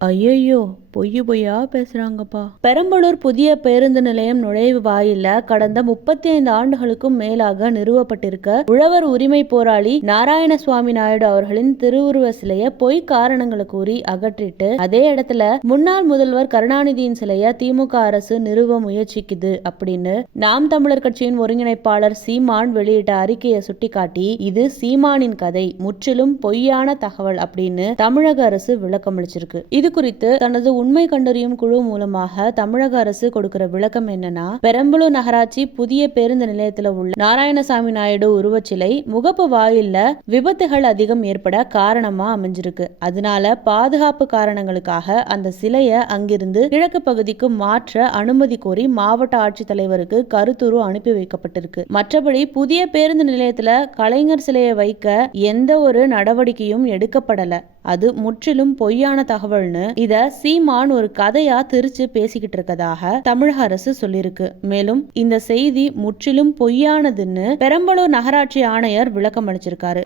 ஐயையோ, பொய்யா பேசுறாங்கப்பா. பெரம்பலூர் புதிய பேருந்து நிலையம் நுழைவு வாயில கடந்த 35 ஆண்டுகளுக்கும் மேலாக நிறுவப்பட்டிருக்க உழவர் உரிமை போராளி நாராயணசுவாமி நாயுடு அவர்களின் திருவுருவ சிலைய பொய் காரணங்களை கூறி அகற்றிட்டு அதே இடத்துல முன்னாள் முதல்வர் கருணாநிதியின் சிலைய திமுக அரசு நிறுவ முயற்சிக்குது அப்படின்னு நாம் தமிழர் கட்சியின் ஒருங்கிணைப்பாளர் சீமான் வெளியிட்ட அறிக்கையை சுட்டிக்காட்டி இது சீமானின் கதை, முற்றிலும் பொய்யான தகவல் அப்படின்னு தமிழக அரசு விளக்கம் அளிச்சிருக்கு. இது குறித்து தனது உண்மை கண்டறியும் குழு மூலமாக தமிழக அரசு கொடுக்கிற விளக்கம் என்னன்னா, பெரம்பலூர் நகராட்சி புதிய பேருந்து நிலையத்தில் உள்ள நாராயணசாமி நாயுடு உருவச்சிலை முகப்பு வாயில்ல விபத்துகள் அதிகம் ஏற்பட காரணமா அமைஞ்சிருக்கு. அதனால பாதுகாப்பு காரணங்களுக்காக அந்த சிலைய அங்கிருந்து கிழக்கு பகுதிக்கு மாற்ற அனுமதி கோரி மாவட்ட ஆட்சித்தலைவருக்கு கருத்துரு அனுப்பி வைக்கப்பட்டிருக்கு. மற்றபடி புதிய பேருந்து நிலையத்துல கலைஞர் சிலையை வைக்க எந்த ஒரு நடவடிக்கையும் எடுக்கப்படல. அது முற்றிலும் பொய்யான தகவல்னு இத சீமான் ஒரு கதையா திரிச்சு பேசிக்கிட்டு இருக்கதாக தமிழக அரசு சொல்லிருக்கு. மேலும் இந்த செய்தி முற்றிலும் பொய்யானதுன்னு பெரம்பலூர் நகராட்சி ஆணையர் விளக்கம் அளிச்சிருக்காரு.